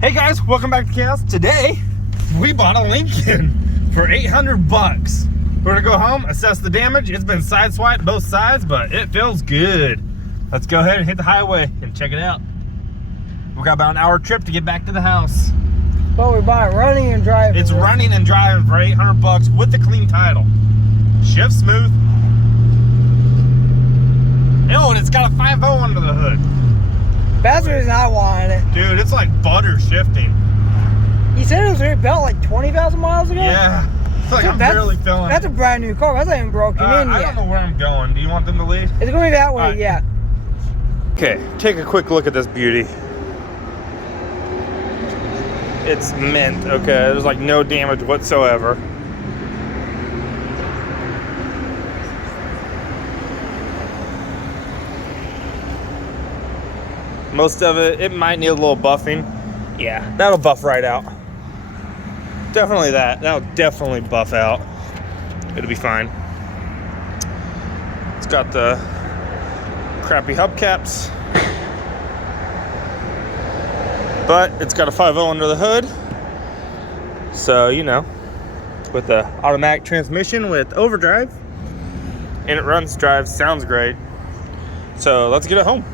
Hey guys, welcome back to Chaos. Today, we bought a Lincoln for $800. We're gonna go home, assess the damage. It's been sideswiped both sides, but it feels good. Let's go ahead and hit the highway and check it out. We got about an hour trip to get back to the house. But we bought it running and driving. It's running and driving for $800 with the clean title. Shift smooth. Oh, and it's got a 5.0 under the hood. That's the reason I wanted it. Dude, it's like butter shifting. You said it was rebuilt like 20,000 miles ago? Yeah. It's like I'm barely feeling it. That's a brand new car. That's not even broken in I yet. don't know where I'm going. Do you want them to lead? It's going to be that way, right. yeah. Okay, take a quick look at this beauty. It's mint, okay? There's like no damage whatsoever. Most of it might need a little buffing. Yeah, that'll buff right out. Definitely that. That'll definitely buff out. It'll be fine. It's got the crappy hubcaps, but it's got a 5.0 under the hood. So, you know, with the automatic transmission with overdrive, and it runs, drives, sounds great. So let's get it home.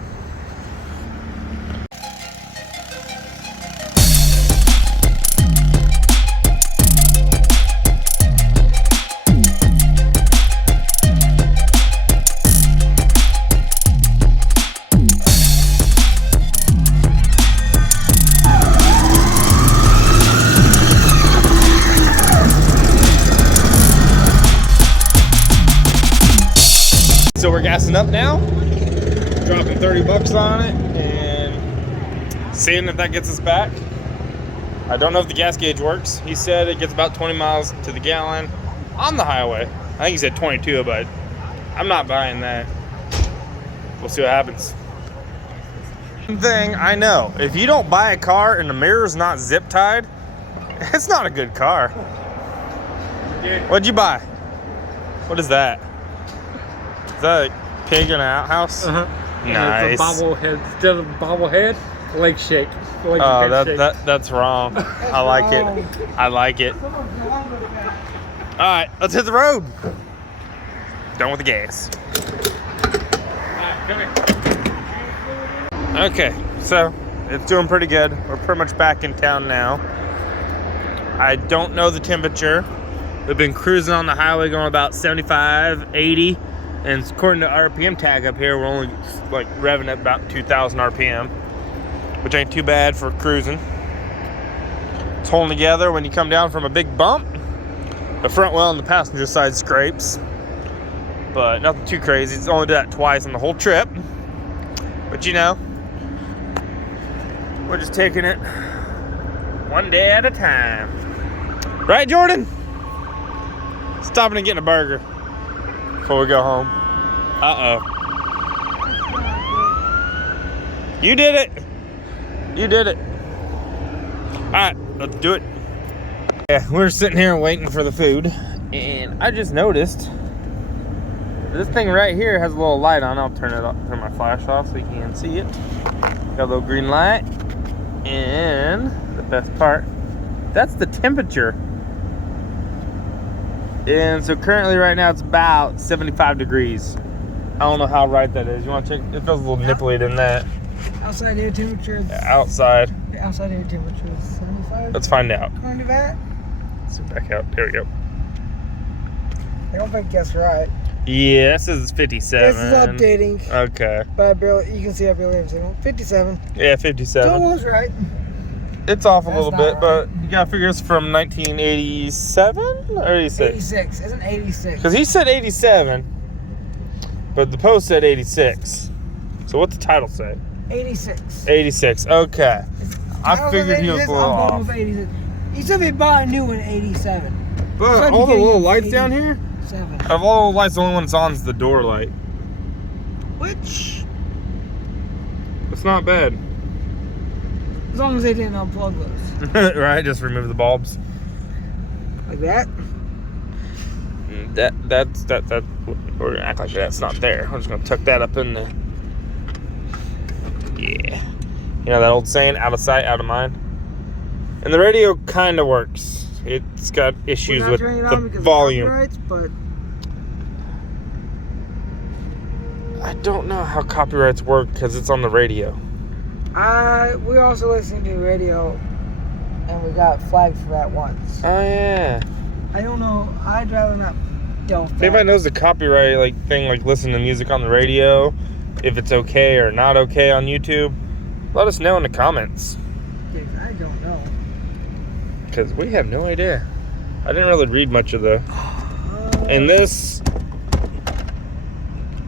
So we're gassing up now, dropping $30 on it, and seeing if that gets us back. I don't know if the gas gauge works. He said it gets about 20 miles to the gallon on the highway. I think he said 22, but I'm not buying that. We'll see what happens. One thing I know, if you don't buy a car and the mirror's not zip tied, it's not a good car. What'd you buy? What is that? Is that a pig in an outhouse? Uh-huh. Nice. It's a bobblehead. Instead of bobblehead, leg shake. Leg shake. That's wrong. I like it. I like it. All right, let's hit the road. Done with the gas. Okay, so it's doing pretty good. We're pretty much back in town now. I don't know the temperature. We've been cruising on the highway going about 75, 80. And according to RPM tag up here, we're only like revving at about 2,000 RPM, which ain't too bad for cruising. It's holding together when you come down from a big bump. The front wheel and the passenger side scrapes, but nothing too crazy. It's only did that twice on the whole trip. But you know, we're just taking it one day at a time. Right, Jordan? Stopping and getting a burger before we go home. Uh-oh. You did it. You did it. All right, let's do it. Yeah, we're sitting here waiting for the food, and I just noticed this thing right here has a little light on. I'll turn it off, turn my flash off so you can see it. Got a little green light, and the best part, that's the temperature. And so currently right now it's about 75 degrees. I don't know how right that is. You want to check? It feels a little nipply than that. Outside air temperature. Outside. Outside air temperature is 75. Let's find out. Can I do that? Let's back out. There we go. I don't think that's right. Yeah, this is 57. This is updating. Okay. But I barely, you can see I barely have a signal. 57. Yeah, 57. So it was right. It's off a That's little not bit, right. but you gotta figure it's from 1987 or 86? 86. It's an 86. Because he said 87, but the post said 86. So what's the title say? 86. 86. Okay. I figured he was a little I'm going off. with 86. He said they bought a new one in 87. But all the little lights down here, 7. of all the lights, the only one that's on is the door light. Which, It's not bad. as long as they didn't unplug those. Right, just remove the bulbs. Like that. That we're gonna act like that's not there. I'm just gonna tuck that up in there. Yeah. You know that old saying, out of sight, out of mind? And the radio kind of works. It's got issues We're not with turning it the on because of volume. copyrights, but I don't know how copyrights work because it's on the radio. we also listened to radio, and we got flagged for that once. Oh yeah. I don't know. I'd rather not delve If anybody knows the copyright thing, like listening to music on the radio, if it's okay or not okay on YouTube, let us know in the comments. Dude, I don't know. Because we have no idea. I didn't really read much of the... And this...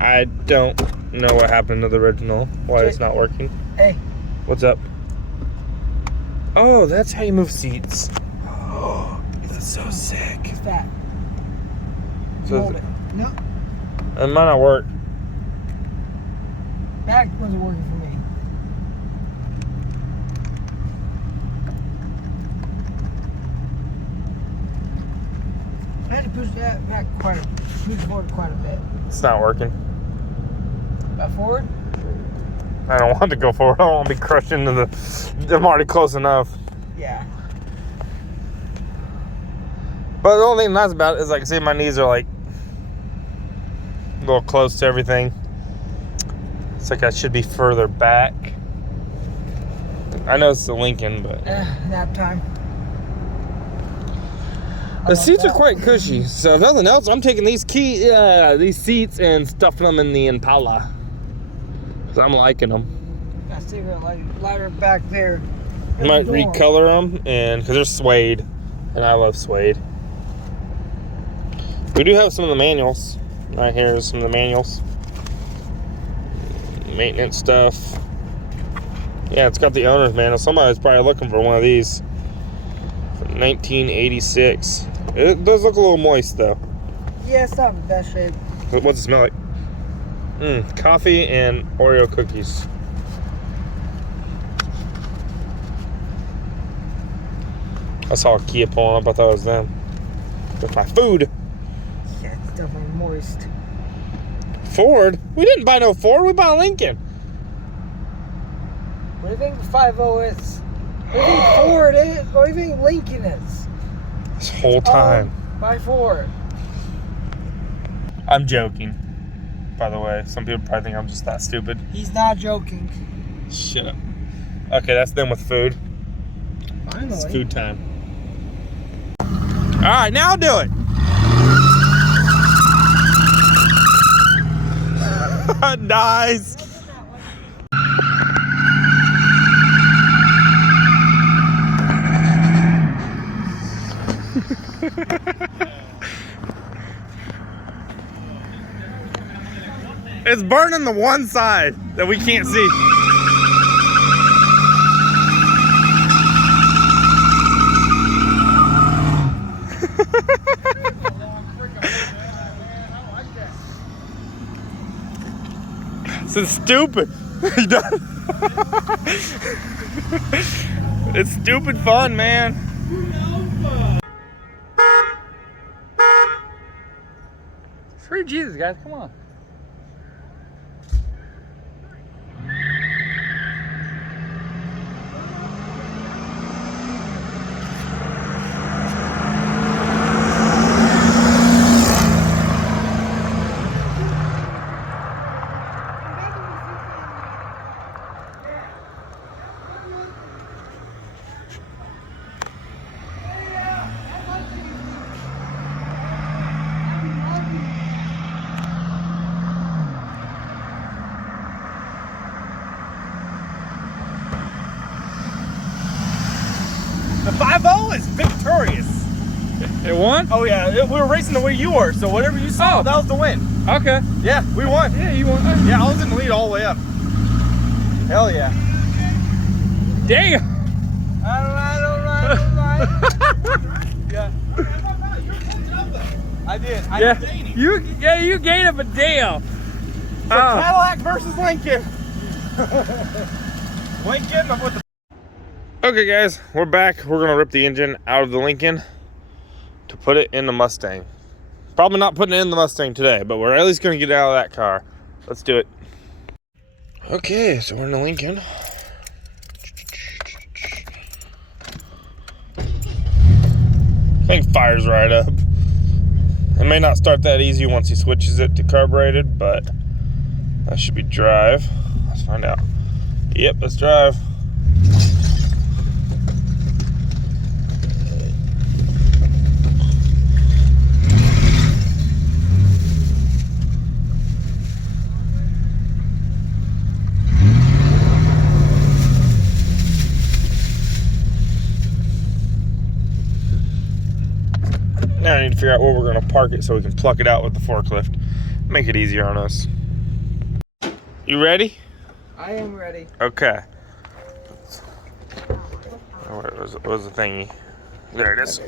I don't know what happened to the original. Why it's not working. Hey. What's up? Oh, that's how you move seats. Oh, that's so sick. It's that. So Hold it. No. it might not work. That wasn't working for me. I had to push that back push forward quite a bit. It's not working. Back forward? I don't want to go forward. I don't want to be crushed into the... I'm already close enough. Yeah. But the only thing nice about it is, like, see, my knees are, like, a little close to everything. It's like I should be further back. I know it's the Lincoln, but... Nap time. The seats are quite cushy. So if nothing else, I'm taking these seats and stuffing them in the Impala. Because I'm liking them. Got cigarette lighter back there. I might recolor them, and because they're suede, and I love suede. We do have some of the manuals. Right here is some of the manuals. Maintenance stuff. Yeah, it's got the owner's manual. Somebody's probably looking for one of these. From 1986. It does look a little moist, though. Yeah, it's not in the best shape. What's it smell like? Coffee and Oreo cookies. I saw a Kia pulling up. I thought it was them. With my food. Yeah, it's definitely moist. Ford? We didn't buy no Ford. We bought a Lincoln. What do you think the 5.0 is? What do you think Ford is? What do you think Lincoln is? This whole time. By Ford. I'm joking. By the way, some people probably think I'm just that stupid. He's not joking. Shut up. Okay, that's them with food. Finally. It's food time. All right, now do it. Nice. It's burning the one side that we can't see. This is stupid. It's stupid fun, man. Sweet Jesus, guys, come on. The 5.0 is victorious. It won? Oh yeah, we were racing the way you were, so whatever you saw, that was the win. Okay. Yeah, we won. Yeah, you won. Yeah, I was in the lead all the way up. Hell yeah. Damn. All right. Yeah. I did. You gained up a damn. So Cadillac versus Lincoln. Lincoln with the... Okay guys, we're back. We're gonna rip the engine out of the Lincoln to put it in the Mustang. Probably not putting it in the Mustang today, but we're at least gonna get it out of that car. Let's do it. Okay, so we're in the Lincoln. fires right up. It may not start that easy once he switches it to carbureted, but that should be drive. Let's find out. Yep, let's drive. Now I need to figure out where we're going to park it so we can pluck it out with the forklift. Make it easier on us. You ready? I am ready. Okay. Where was the thingy? There it is.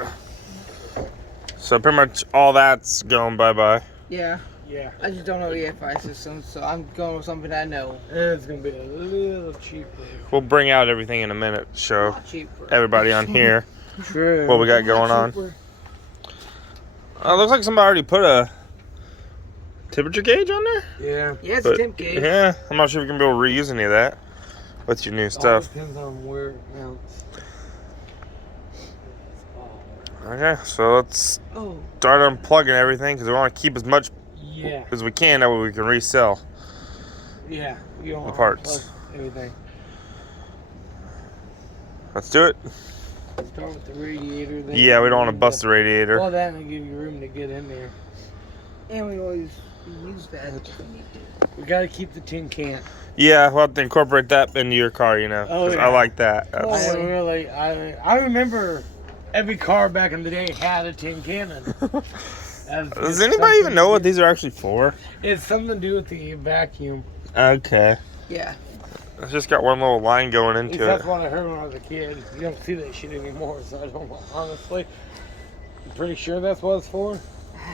So pretty much all that's going bye-bye. Yeah. Yeah. I just don't know EFI systems, so I'm going with something I know. And it's gonna be a little cheaper. We'll bring out everything in a minute to show Not cheaper. everybody on here True. what we got going on. Cheaper. Looks like somebody already put a temperature gauge on there. Yeah. Yeah, it's But, a temp gauge. yeah, I'm not sure if you're going to be able to reuse any of that with your new stuff. All depends on where it mounts. Okay, so let's Oh. start unplugging everything because we want to keep as much Yeah. as we can. That way we can resell. Yeah. You don't The want parts. to plug everything. Let's do it. Start with the radiator. Then Yeah, we don't want to bust the Well, radiator. that will give you room to get in there. And we always use that if we need to. We got to keep the tin can. Yeah, we'll have to incorporate that into your car, you know. Oh, 'cause yeah. I like that. Oh, That's- I remember every car back in the day had a tin cannon. Does anybody even know what these are actually for? It's something to do with the vacuum. Okay. Yeah. It's just got one little line going At least into that's it. what I heard when I was a kid. You don't see that shit anymore, so I don't know. Honestly, I'm pretty sure that's what it's for.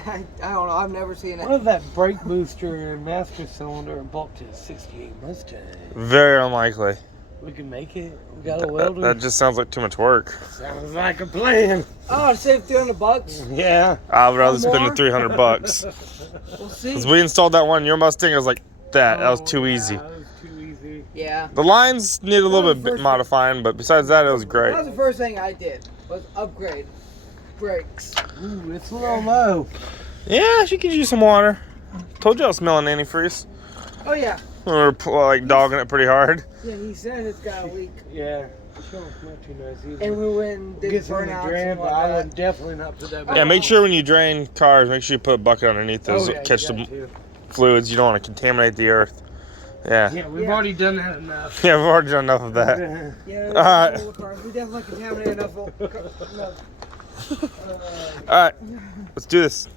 I don't know. I've never seen What it. if that brake booster and master cylinder are built to a 68 Mustang? Very unlikely. We can make it. We got a welder. That just sounds like too much work. Sounds like a plan. Oh, to save $300. Yeah. I would rather spend more? the $300. We'll see. Because we installed that one in your Mustang, I was like, that was Oh, too yeah, easy. That was too easy. Yeah. The lines need a little That was bit the first- modifying, but besides that, it was That great. was the first thing I did. Was upgrade brakes. Ooh, it's a little low. Yeah, she could use some water. Told you I was smelling antifreeze. Oh yeah. We were like dogging it pretty hard. Yeah. He said it's got a leak, Yeah. It don't smell too nice either. and we went and did Get some in the burnouts drain, and but I whatnot. would definitely not put that back. Yeah, make sure when you drain cars, make sure you put a bucket underneath those, Oh, yeah, catch you the got to. fluids. You don't want to contaminate the earth. Yeah. Yeah, we've Yeah. already done that enough. Yeah, we've already done enough of that. Yeah. Alright. We definitely contaminated enough. No. All right, let's do this.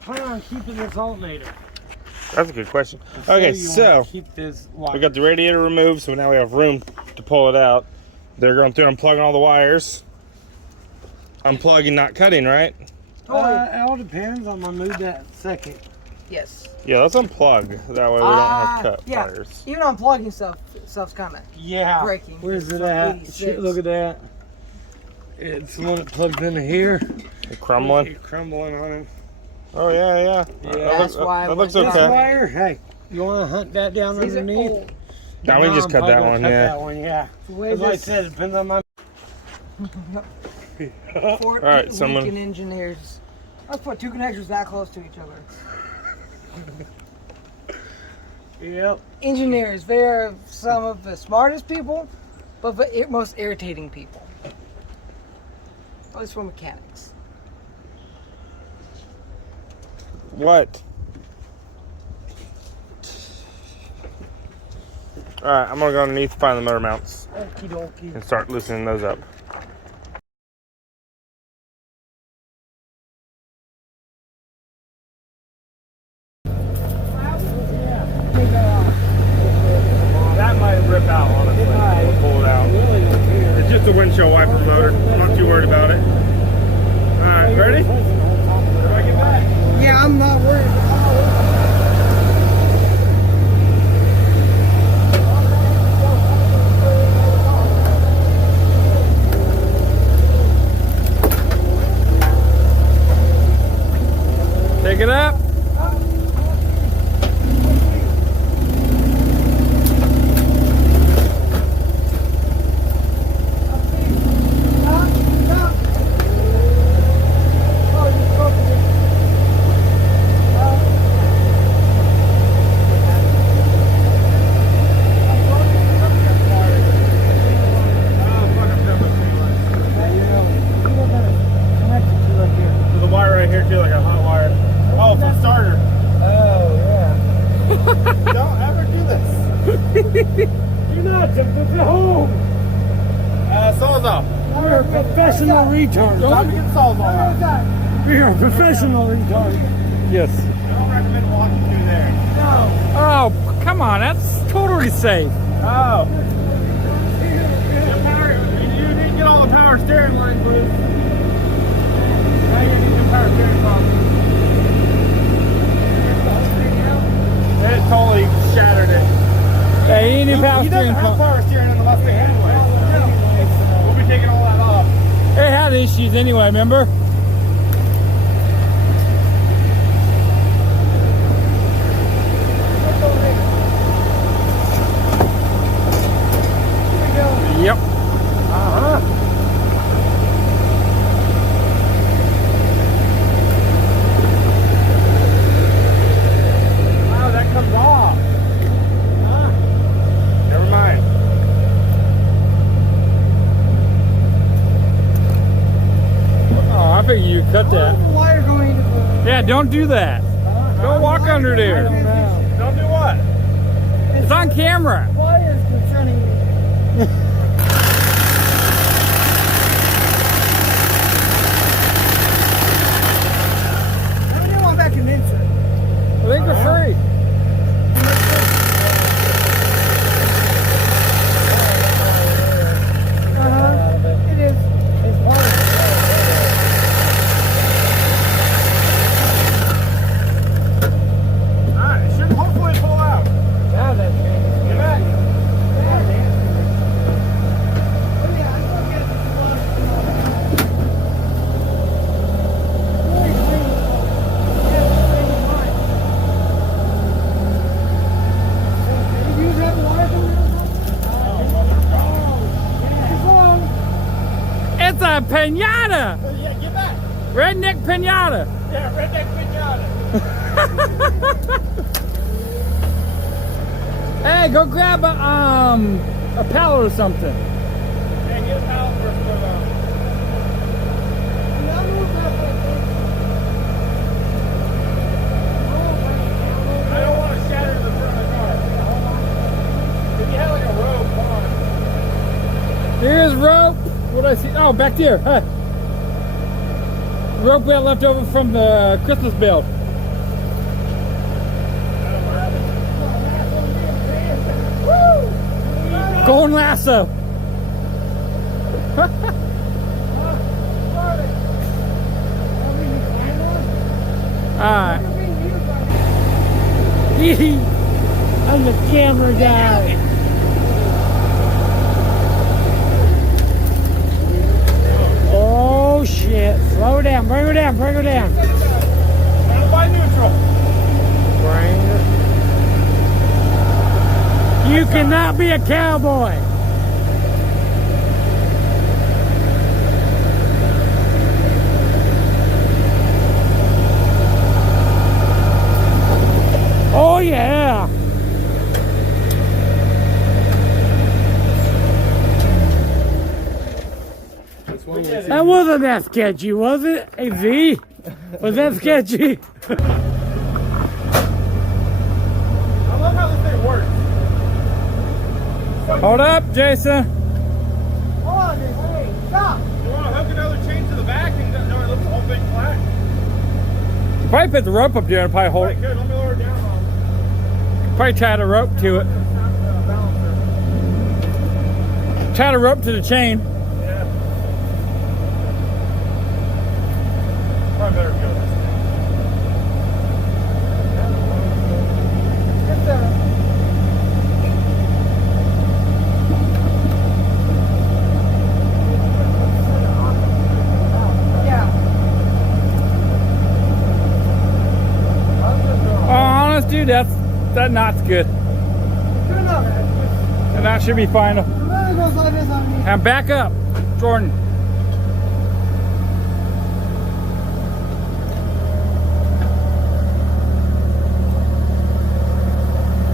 Plan on keeping this alternator. That's a good question. Okay, You so wanna keep this wire. we got the radiator removed, so now we have room to pull it out. They're going through and unplugging all the wires. Unplugging, not cutting, right? It all depends. I'm gonna move that second. Yes. Yeah, let's unplug. That way we don't have to cut yeah. wires. Even unplugging stuff's kind of Yeah. breaking. Where's it From at? 86. Shit, look at that. It's the one that plugs into here. They're crumbling. It's crumbling on it. Oh yeah, yeah. Yeah. That's why I that looks went- This okay. wire, hey, you want to hunt that down These are underneath? old. Now we just I'm cut probably that gonna one, cut yeah. that one, yeah. The way As I this said, it depends on my. Fort Alright, someone- Lincoln engineers. Let's put two connectors that close to each other. Yep. Engineers, they're some of the smartest people, but the most irritating people. Oh, it's for mechanics. What? Alright, I'm gonna go underneath, find the motor mounts, Okie dokie. and start loosening those up. That might rip out, honestly. We'll pull it out. It's just a windshield wiper motor. I'm not too worried about it. Alright, ready? Everybody get back. Yeah, I'm not worried. Take it up. There's a wire right here too, like a hot wire. Oh, for the starter. Oh, yeah. Don't ever do this. Do not take this at home. Saws off. We're professional retards. Don't get saws off. We are professional retards. Yes. I don't recommend walking through there. Oh, come on, that's totally safe. Oh. You need to get all the power steering lines loose. Now you need the power steering column. It totally shattered it. Hey, you need power He steering doesn't have pump. power steering in the Mustang anyway. We'll be taking all that off. It had issues anyway, remember? Yep. Uh-huh. Wow, that comes off. Never mind. Oh, I figured you cut that. Wire going into the... Yeah, don't do that. Don't walk under there. Don't do what? It's on camera. Wires concerning me. I don't want back in insert. I think they're free. It is. It's part of it. Alright, it should hopefully pull out. Now that's good. Get back. It's a pinata. Yeah, get back. Redneck pinata. Yeah, redneck pinata. Hey, go grab a pallet or something. Hey, get a pallet first. I don't want to shatter the front of the car. If you had like a rope, come on. Here's rope. What do I see? Oh, back there. Huh. Rope we had left over from the Christmas build. Golden lasso. Alright. I'm the camera guy. Oh shit. Slow down, bring her down, bring her down. Down by neutral. Bring her. You cannot be a cowboy. Oh yeah. This one was That wasn't that sketchy, was it? Hey, V? Was that sketchy? I love how this thing works. Hold up, Jason. Hold on, dude. Hey, stop. You want to hook another chain to the back and no, it looks the whole thing flat? Probably put the rope up there and probably hold Alright, it. good. Let me lower it down. Probably tie the rope to it. Tie the rope to the chain. Yeah. Probably better go this way. Oh, honest, dude, that knot's good. That knot should be fine. And back up, Jordan.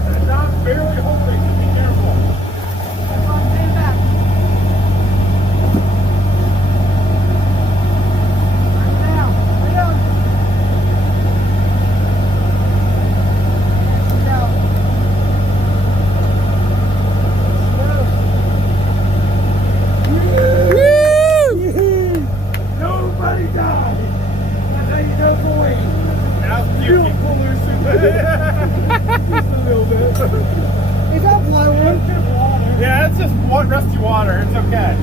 That knot's barely holding. Be careful. Nobody died. That's how you know for waiting. Now it's beautiful, Lucy. Just a little bit. Is that plywood? Yeah, it's just rusty water. It's okay.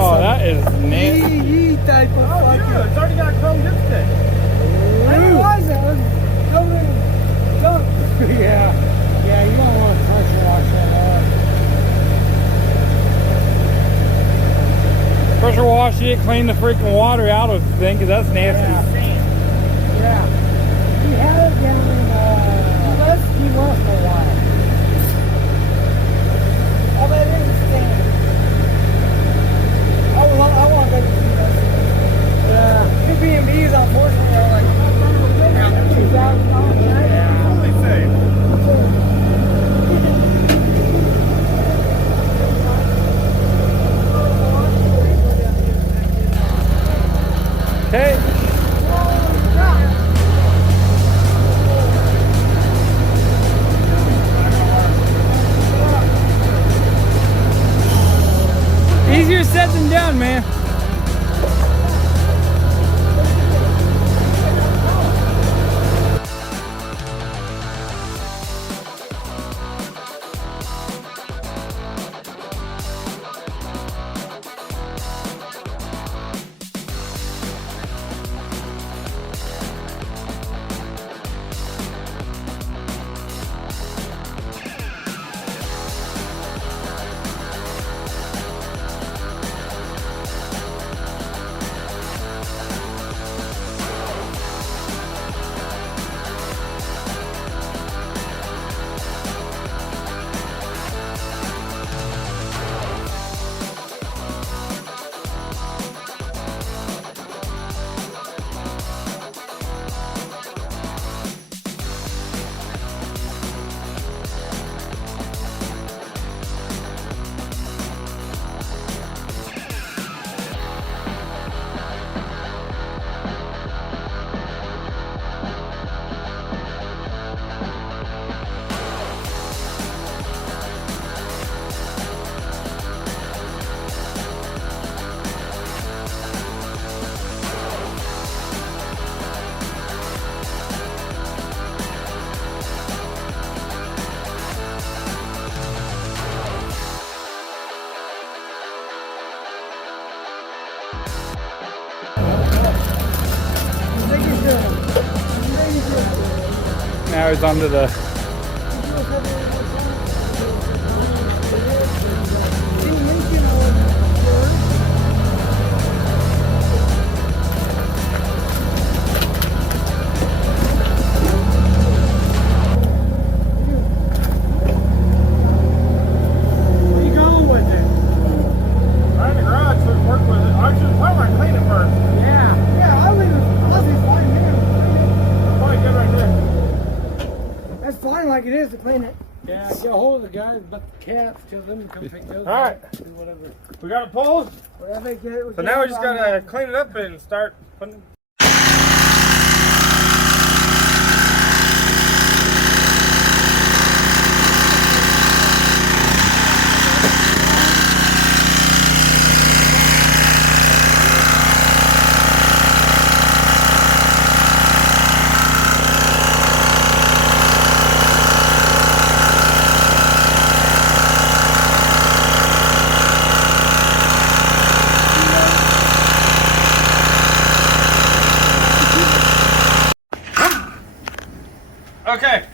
Oh, that is nasty. Yee type of Oh, fucking. yeah, it's already got a chrome dipstick. I realize that was covered in gunk. Yeah, you don't want to pressure wash that off. Pressure wash it, clean the freaking water out of the thing, because that's nasty. Yeah. He had it down in Key West for a while. Oh, that is sand. I want that to see that. Yeah. The B&B's, unfortunately, are like $2,000. Yeah. Totally safe. Okay. Easier said than done, man. Now he's onto the. Where you going with it? Right in the garage so we can work with it. I should probably clean it first. Yeah, I leave it. I'll be fine here. Probably good right there. That's fine like it is to clean it. told the guys about the cats. Tell them to come pick those All right. up. Do whatever. We got it pulled. Whatever it get, So now we just gotta clean it up and start putting. Okay,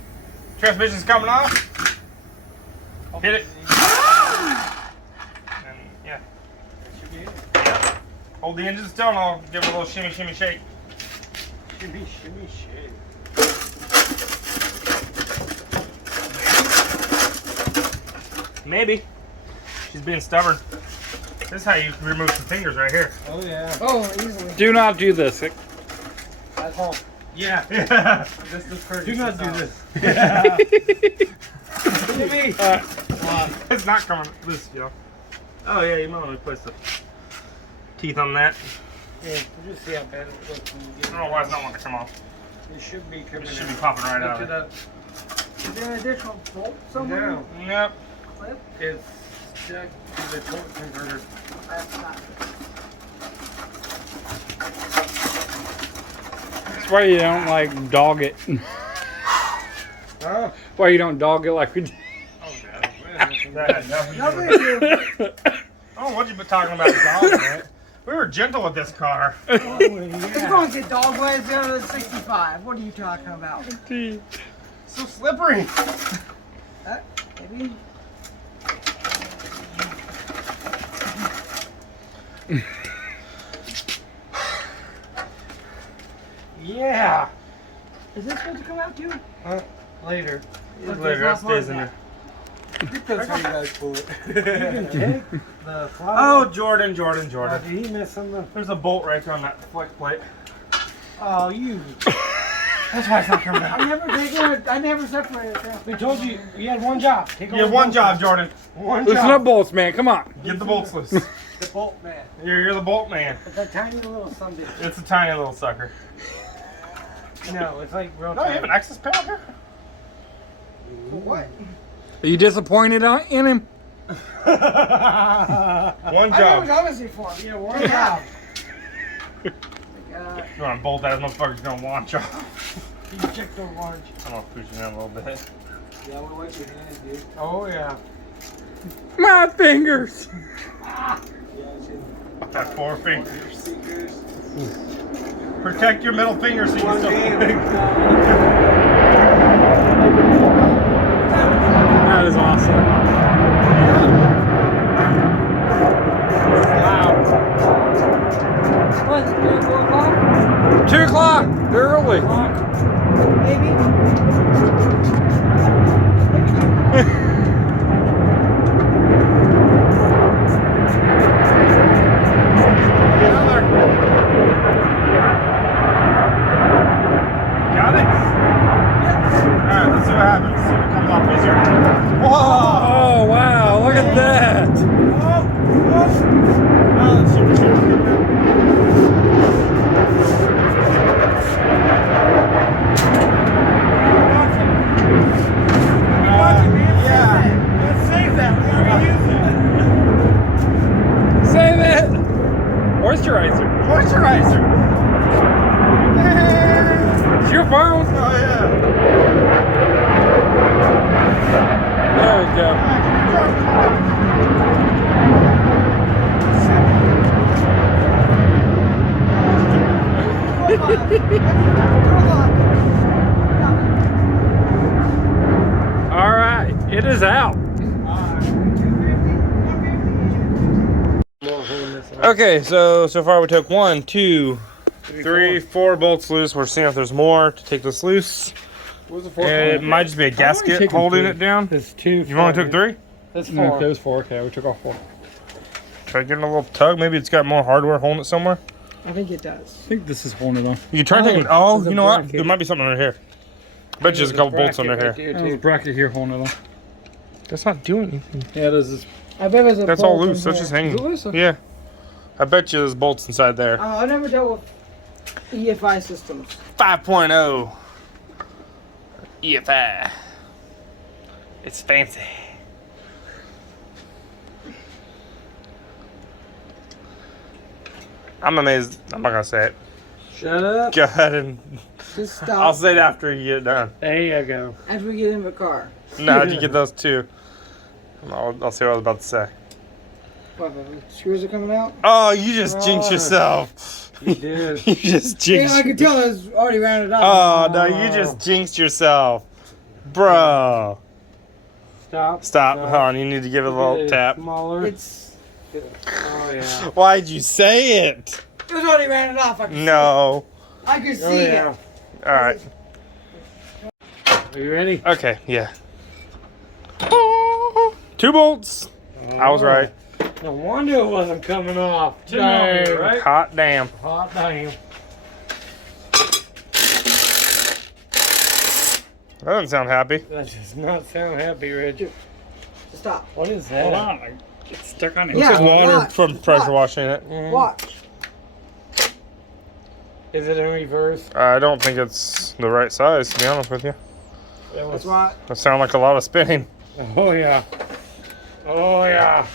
transmission's coming off. Hit it. And yeah. Yeah. Hold the engine still and I'll give it a little shimmy, shimmy, shake. Shimmy, shimmy, shake. Maybe. She's being stubborn. This is how you remove some fingers right here. Oh yeah. Oh, easily. Do not do this. At home. Yeah. Yeah. This is pretty. Do not do this. Yeah. Jimmy. It's not coming loose, yo. Oh yeah, you might want to place the teeth on that. Yeah, we'll just see how bad it looks when you I get don't know why it's not wanting to come off. It should be coming It should out. be popping right out Lift of it it. up. Is there an additional bolt somewhere? No. Yep. Clip? It's stuck to the torque converter. That's not. That's why you don't like dog it. Huh? Why you don't dog it like we did. That had nothing to do with Nobody it. do. Oh, what you been talking about, dog, man? We were gentle with this car. It's going to get dog ways down to 65. What are you talking about? So slippery. Maybe. Yeah. Is this supposed to come out too? Later. Later, that stays in there. That's how you guys pull it. You can take the fly. Oh, Jordan. Did he miss something? There's a bolt right there on that flex plate. Oh, you. That's why it's not coming out. I never taken it. I never separated it. We told you you had one job. Take You have one job, Jordan. One Listen job. up, bolts, man. Come on. Get the bolts loose. The bolt man. You're the bolt man. It's a tiny little sundae. It's a tiny little sucker. No, it's like real No, you tiny. have an access panel here? For what? Are you disappointed in him? One I job. was honestly for him. Yeah, one job. You want to bolt that motherfucker's gonna launch off. You check the orange. I'm gonna push it in a little bit. Yeah, we'll wipe your hands, dude. Oh, yeah. My fingers. Yeah, it's in That four fingers. speakers. Protect your middle finger so you can still. That is awesome. What? 3 or 4 o'clock? 2 o'clock. Early. Maybe. Got it? Alright, let's see what happens. See if it comes off easier. Whoa! Oh, wow. Look at that. Oh, that's super sure. Let's save that. We're going to use it. Save it. Moisturizer. Moisturizer! It's your phone. Oh, yeah. There we go. All right, it is out. Okay, so far we took 1, 2, 3, 4 bolts loose. We're seeing if there's more to take this loose. Where's the fourth It one? might just be a gasket taken holding 3. it down. There's 2. You only took 3? That's No, 4. that was 4. Okay, we took off 4. Try getting a little tug. Maybe it's got more hardware holding it somewhere. I think it does. I think this is holding it on. You can try taking. Oh, Oh, there's a you know what? bracket. There might be something under here. Bet you there's a couple bolts under here. There's a bracket here holding it on. That's not doing anything. Yeah, there's this. I bet there's a That's all bolt in loose. That's here. just hanging. Is it loose? Yeah. I bet you there's bolts inside there. I never dealt with EFI systems. 5.0 EFI. It's fancy. I'm amazed. I'm not gonna say it. Shut up. Go ahead and Just I'll stop say it after you get done. There you go. after we get in the car. No, you get those two. I'll see what I was about to say. What, the screws are coming out? Oh, you just jinxed Oh. yourself. You did. You just Yeah, jinxed. I could tell it was already rounded Oh up. no, you just jinxed yourself, bro. Stop. Stop. Hold on, you need to give it a little Get it tap. Smaller. It's Oh yeah. Why'd you say it? it was already rounded off. I could No. see, I could see Oh yeah. it. All right. Are you ready? Okay. Yeah. 2 bolts. I was right. No wonder it wasn't coming off. Dang. Dang. Right? Hot damn. Hot damn. That doesn't sound happy. That does not sound happy, Rich. Stop. What is that? Hold on. It's stuck on it. Yeah. It's water watch, from just pressure watch. washing it. Watch. Is it in reverse? I don't think it's the right size, to be honest with you. That That's was, why That sounds like a lot of spinning. oh yeah. Oh yeah.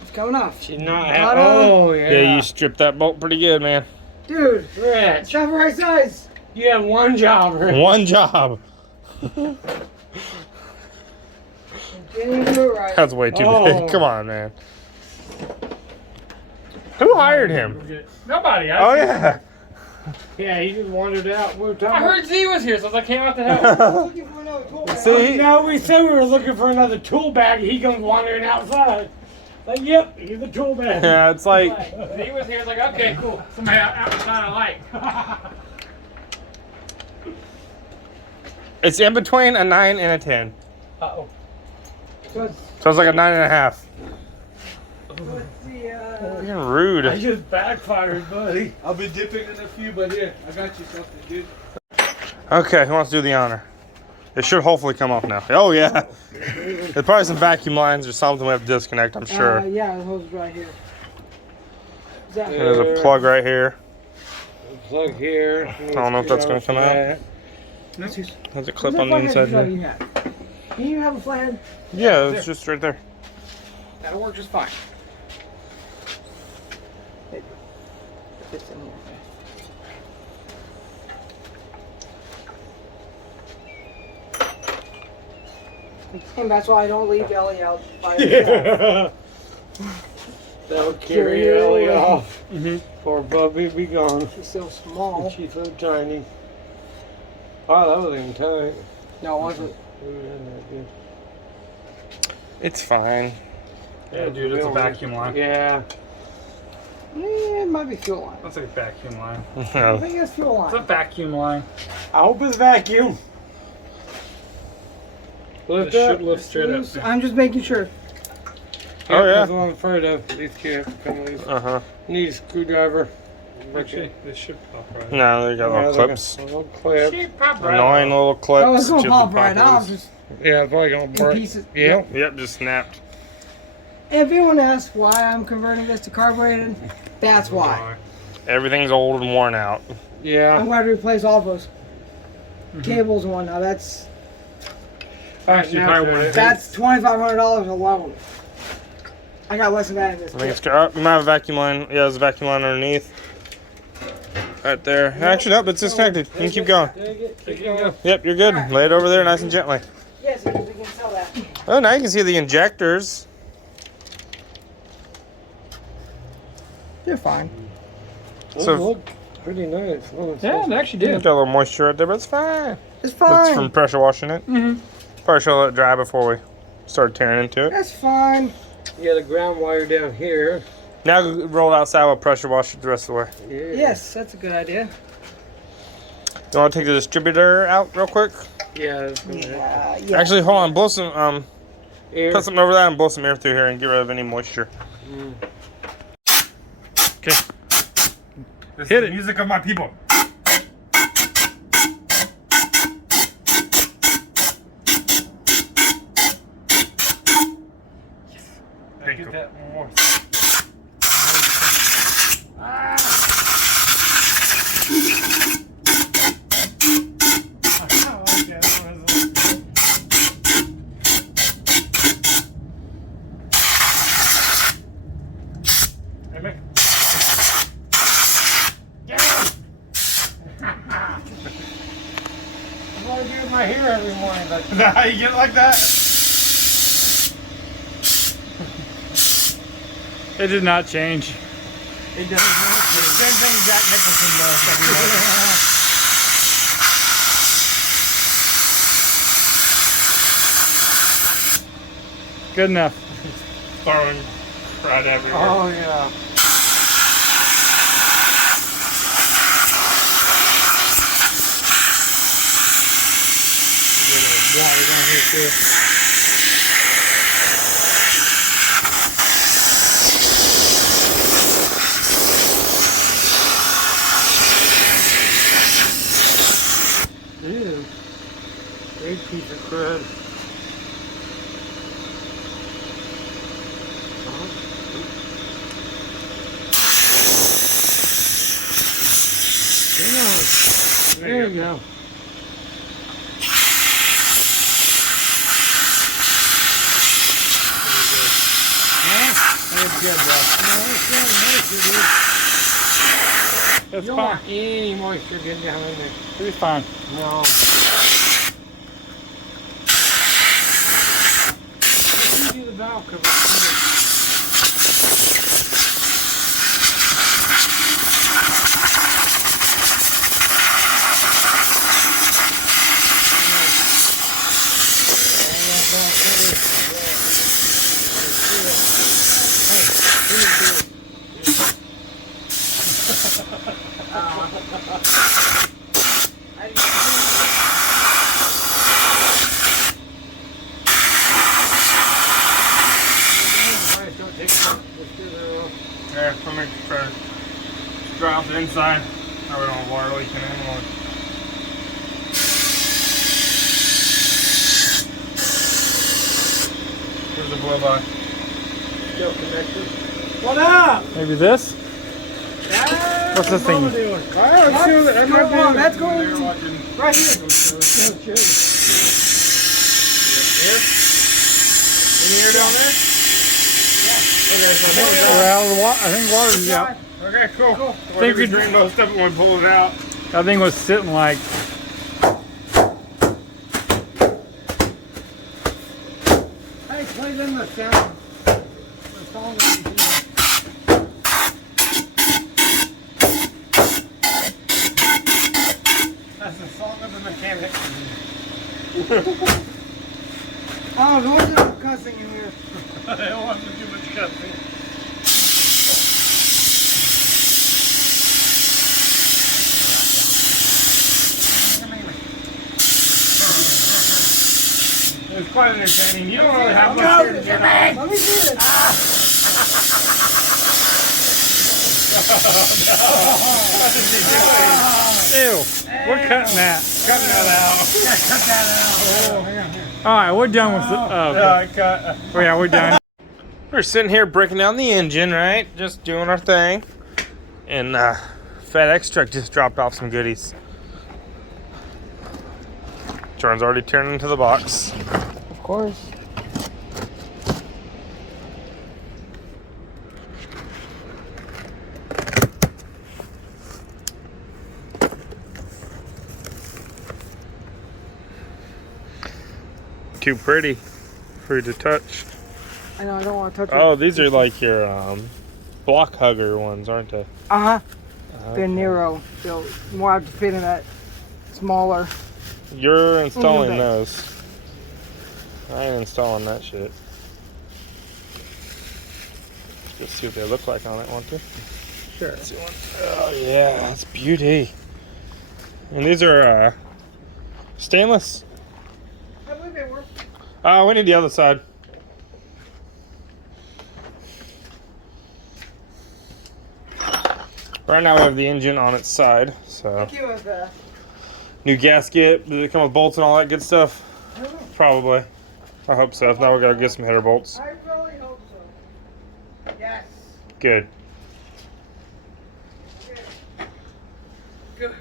it's coming off. She's not Got happy. her? Oh yeah. Yeah, you stripped that bolt pretty good, man. Dude, Rich, shop the right size. you have one job, Rich. One job. Didn't even do it right. That's way too Oh. big. Come on, man. Who hired him? Nobody. Oh yeah. Yeah, he just wandered out. We were talking I heard Z was here, so I came out to help. Looking for another tool bag. See? No, we said we were looking for another tool bag. He comes wandering outside. Like, yep, here's the tool bag. Yeah, it's like Z was here. It's like, okay, cool. Somebody outside I like. it's in between a 9 and a 10. Uh-oh. So it's like a 9.5. The, You're rude. I just backfired, buddy. I've been dipping in a few, but here, I got you something, dude. Okay, who wants to do the honor? It should hopefully come off now. Oh yeah. There's probably some vacuum lines or something we have to disconnect, I'm sure. yeah, the hose is right here. Is that- And there's a plug right here. Plug here. I don't know if that's gonna come out. That's just- There's a Where's clip that on the flathead inside you know here. you had? Can you have a flathead? Yeah, it's just right there. That'll work just fine. Fits in here. And that's why I don't leave Ellie out by herself. That'll carry Carry her Ellie away. off. Poor Bubby be gone. She's so small. She's so tiny. Oh, that was even tight. No, it wasn't. Ooh, isn't that good? It's fine. Yeah, dude, it's a vacuum line. Yeah. It might be fuel line. That's a vacuum line. I think it's fuel It's a line. vacuum line. I hope it's vacuum. It Lift should up. lift straight up. I'm just making sure. Oh, yeah. That's what I'm afraid of. These two have to come loose. Uh-huh. Need a screwdriver. Actually, this should pop right. No, they got Yeah, little like clips. A little clip. Should pop right. Annoying little clips. Oh, it's that gonna you have pop to right off. loose. Just Yeah, it's probably gonna in break. pieces. Yeah. Yep, just snapped. If anyone asks why I'm converting this to carbureted, that's why. Everything's old and worn out. I'm Yeah. going to replace all those cables and whatnot. That's Actually, probably one of these. $2,500 alone. I got less than that in this I think kit. it's good. You might have a vacuum line. Yeah, there's a vacuum line underneath. Right there. Actually, nope, it's disconnected. You can keep going. Keep going. Yep, you're good. Lay it over there nice and gently. Yes, because we can sell that. Oh, now you can see the injectors. They're fine. Those So- look pretty nice. Oh, Yeah, they actually Got did. a little moisture right there, but it's fine. It's fine. It's from pressure washing it. Mm-hmm. Probably should let it dry before we start tearing into it. That's fine. You got a ground wire down here. Now roll it outside, we'll pressure wash it the rest of the way. Yeah. Yes, that's a good idea. You want to take the distributor out real quick? Yeah. That's gonna Yeah. Actually, hold on. Blow some, Air. put something over that and blow some air through here and get rid of any moisture. Okay. This Hit is it. the music of my people. Thank Get you. that one more. I like that whistle. Hey, Mick. Get him! I'm only doing my hair every morning, but Is that how you get it like that? It did not change. it doesn't work. Same thing Jack Nicholson does every morning. Good enough. Throwing crud everywhere. Oh, yeah. Water down here, too. Ew. Big piece of crud. There you go. That's good, bro. That's You don't fine. want any moisture getting down in there. It'll be fine. No. If you do the valve cover, There, let me try to dry out the inside. Now we don't have water leaking anymore. Here's the blow by. still connected. What up? Maybe this? What's this thing? That's going They're watching. right here. Any air down there? Okay, so I think Well, I think water's out. okay, cool. I Think think we we- drained most of it when we pulled it out. That thing was sitting like. Hey, play them the sound. The song that you hear. That's the song of the mechanic. Oh, there wasn't no cussing in here. I don't want to do much cussing. It was quite entertaining. You don't really have much here to do. Let me see it. Ew. We're cutting that. Cutting that out. All right, we're done with the. I cut. Oh, yeah, we're done. We're sitting here breaking down the engine, right? Just doing our thing. And FedEx truck just dropped off some goodies. Jordan's already turned into the box. Of course. Too pretty for you to touch. I know, I don't want to touch it. Oh, these are like your block hugger ones, aren't they? Uh-huh. They're narrow. So you won't have to fit in that smaller. You're installing bag. those. I ain't installing that shit. Just see what they look like on it, want to? Sure. Let's see one. Oh yeah, that's beauty. And these are stainless. I believe they were. We need the other side. Right now we have the engine on its side, so Thank you, new gasket. Does it come with bolts and all that good stuff? I don't know. Probably. I hope so. If not, we gotta get some header bolts. I really hope so. Yes. Good. Good.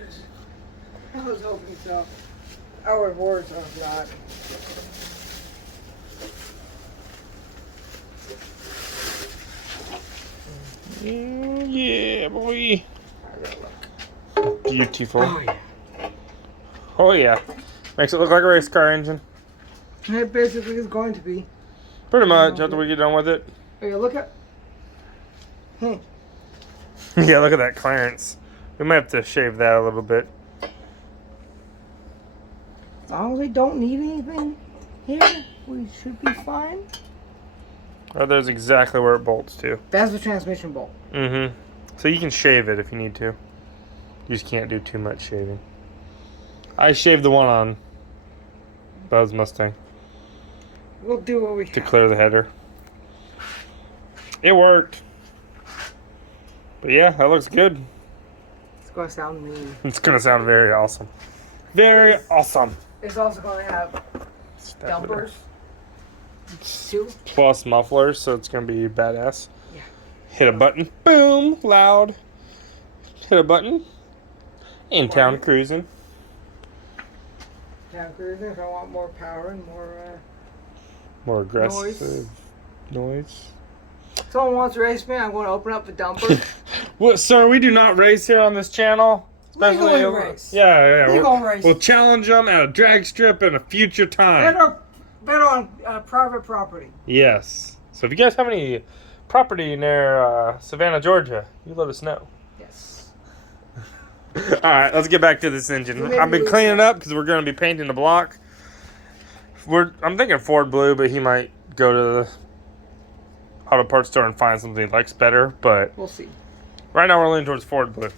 I was hoping so. Our words are not. Yeah, boy. Beautiful. Oh yeah. Oh yeah. Makes it look like a race car engine. It basically is going to be. Pretty much after we get done with it. Hey, look at. Hmm. Yeah, look at that clearance. We might have to shave that a little bit. As long as we don't need anything here, we should be fine. Oh, there's exactly where it bolts to. That's the transmission bolt. Mm-hmm. So you can shave it if you need to. You just can't do too much shaving. I shaved the one on Buzz Mustang We'll do what we to have. clear the header. It worked. But yeah, that looks good. It's going to sound mean. It's gonna sound very awesome. Very awesome. It's also going to have dumpers, too. Plus mufflers, so it's gonna be badass. Yeah. Hit a button, boom, loud. Hit a button. In town cruising. Town cruising if I want more power and more. More aggressive noise. Someone wants to race me, I'm going to open up the dumper. What, sir? We do not race here on this channel. Legally race. Yeah. Legal race. We'll challenge them at a drag strip in a future time. Better on private property. Yes. So if you guys have any property near Savannah, Georgia, you let us know. Yes. All right, let's get back to this engine. Maybe I've been we cleaning up because we're going to be painting the block. I'm thinking Ford Blue, but he might go to the auto parts store and find something he likes better. But We'll see. right now we're leaning towards Ford Blue.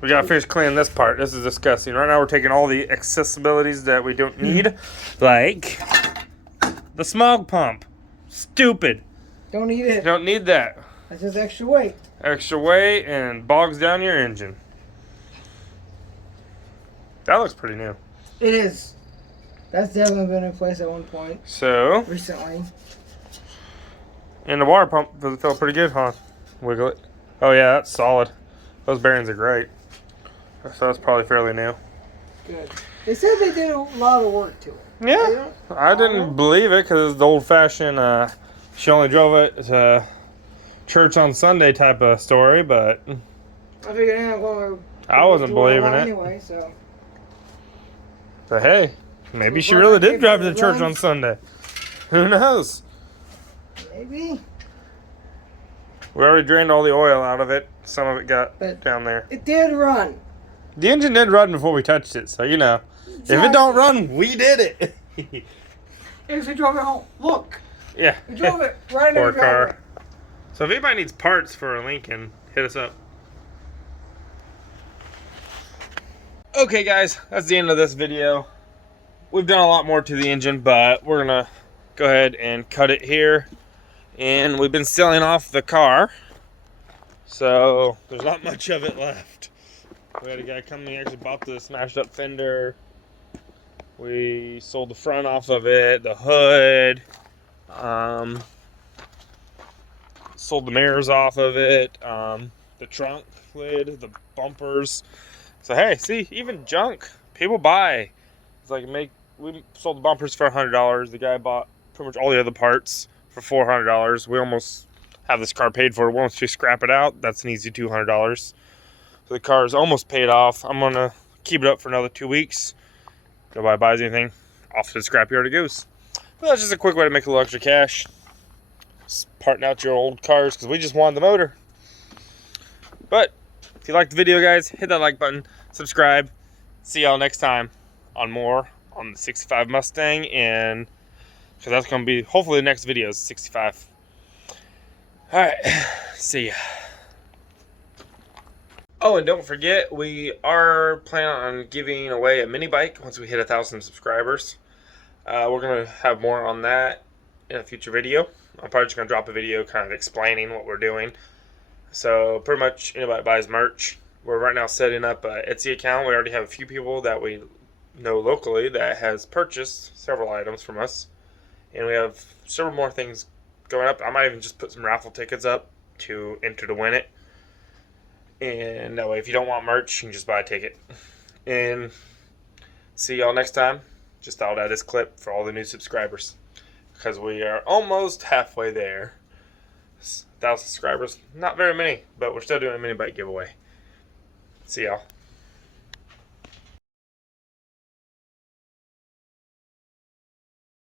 We got to finish cleaning this part. This is disgusting. Right now we're taking all the accessibilities that we don't need, like the smog pump. Stupid. Don't need it. Don't need that. That's just extra weight. Extra weight and bogs down your engine. That looks pretty new. It is. That's definitely been in place at one point So, recently. and the water pump felt pretty good, huh? Wiggle it. Oh yeah, that's solid. Those bearings are great. So that's probably fairly new. Good. They said they did a lot of work to it. Yeah, I didn't believe it because it's the old-fashioned. She only drove it to church on Sunday type of story, but I figured I'm going to. I wasn't believing it. Anyway, so. But hey, maybe she Well, really I did gave drive her to the church run. on Sunday. Who knows? Maybe. We already drained all the oil out of it. Some of it got But- down there. It did run. The engine did run before we touched it, so you know. If it don't run, we did it. Yes, we drove it home. Look. Yeah. We drove it right in Poor the car. driveway. So if anybody needs parts for a Lincoln, hit us up. Okay guys, that's the end of this video. We've done a lot more to the engine, but we're gonna go ahead and cut it here. And we've been selling off the car, so there's not much of it left. We had a guy come and actually bought the smashed up fender. We sold the front off of it, the hood. Sold the mirrors off of it, the trunk lid, the bumpers. So hey, see, even junk people buy. It's like we sold the bumpers for $100. The guy bought pretty much all the other parts for $400. We almost have this car paid for. Once we scrap it out, that's an easy $200. So the car is almost paid off. I'm gonna keep it up for another 2 weeks. Nobody buys anything, off to the scrapyard it goes. But that's just a quick way to make a little extra cash. Parting out your old cars because we just wanted the motor. But if you liked the video, guys, hit that like button, subscribe. See y'all next time on more on the 65 Mustang, and because that's going to be hopefully the next video is 65. All right, see ya. Oh, and don't forget, we are planning on giving away a mini bike once we hit 1,000 subscribers. We're going to have more on that in a future video. I'm probably just going to drop a video kind of explaining what we're doing. So pretty much anybody that buys merch, we're right now setting up an Etsy account. We already have a few people that we know locally that has purchased several items from us. And we have several more things going up. I might even just put some raffle tickets up to enter to win it. And that way, if you don't want merch, you can just buy a ticket. And see y'all next time. Just thought I'd add this clip for all the new subscribers, because we are almost halfway there. 1,000 subscribers, not very many, but we're still doing a mini bike giveaway. See y'all.